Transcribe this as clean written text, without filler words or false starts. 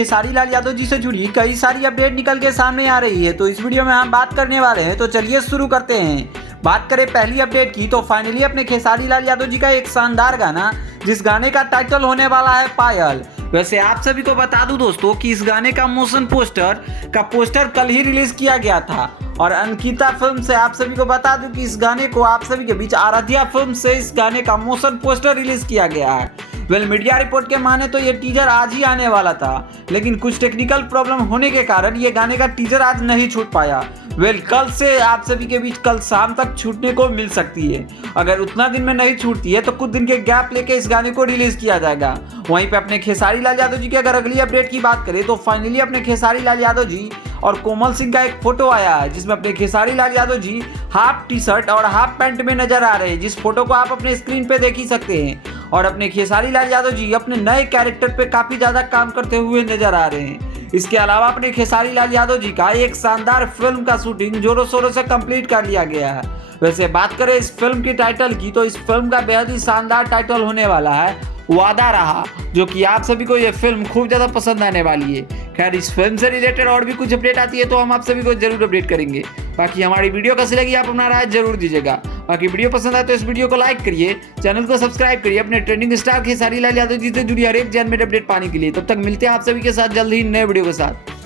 खेसारी लाल यादव जी से जुड़ी कई सारी अपडेट निकल के सामने आ रही है। तो इस वीडियो में हम बात करने वाले हैं, तो चलिए शुरू करते हैं। बात करें पहली अपडेट की, तो फाइनली अपने खेसारी लाल यादव जी का एक शानदार गाना, जिस गाने का टाइटल होने वाला है पायल। वैसे आप सभी को बता दूं दोस्तों कि इस गाने का मोशन पोस्टर कल ही रिलीज किया गया था। और अंकिता फिल्म से आप सभी को बता दूं कि इस गाने को आप सभी के बीच आराध्या फिल्म से इस गाने का मोशन पोस्टर रिलीज किया गया है। मीडिया रिपोर्ट के माने तो ये टीजर आज ही आने वाला था, लेकिन कुछ टेक्निकल प्रॉब्लम होने के कारण ये गाने का टीजर आज नहीं छूट पाया। कल से आप सभी के बीच कल शाम तक छूटने को मिल सकती है। अगर उतना दिन में नहीं छूटती है तो कुछ दिन के गैप लेके इस गाने को रिलीज किया जाएगा। वहीं पे अपने खेसारी लाल यादव जी की अगर अगली अपडेट की बात करें, तो फाइनली अपने खेसारी लाल यादव जी और कोमल सिंह का एक फोटो आया है, जिसमें अपने Khesari Lal Yadav ji half T shirt और हाफ पैंट में नजर आ रहे हैं, जिस फोटो को आप अपने स्क्रीन पे देख ही सकते हैं। और अपने खेसारी लाल यादव जी अपने नए कैरेक्टर पे काफी ज्यादा काम करते हुए नजर आ रहे हैं। इसके अलावा अपने खेसारी लाल यादव जी का एक शानदार फिल्म का शूटिंग जोरों शोरों से कंप्लीट कर लिया गया है। वैसे बात करें इस फिल्म की टाइटल की, तो इस फिल्म का बेहद ही शानदार टाइटल होने वाला है वादा रहा, जो कि आप सभी को ये फिल्म खूब ज्यादा पसंद आने वाली है। खैर, इस फिल्म से रिलेटेड और भी कुछ अपडेट आती है तो हम आप सभी को जरूर अपडेट करेंगे। बाकी हमारी वीडियो कैसी लगी आप अपना राय जरूर दीजिएगा। बाकी वीडियो पसंद आए तो इस वीडियो को लाइक करिए, चैनल को सब्सक्राइब करिए अपने ट्रेंडिंग स्टार खेसारी लाल यादव जी से जुड़ी हर एक जनमेट अपडेट पाने के लिए। तब तक मिलते हैं आप सभी के साथ जल्द ही नए वीडियो के साथ।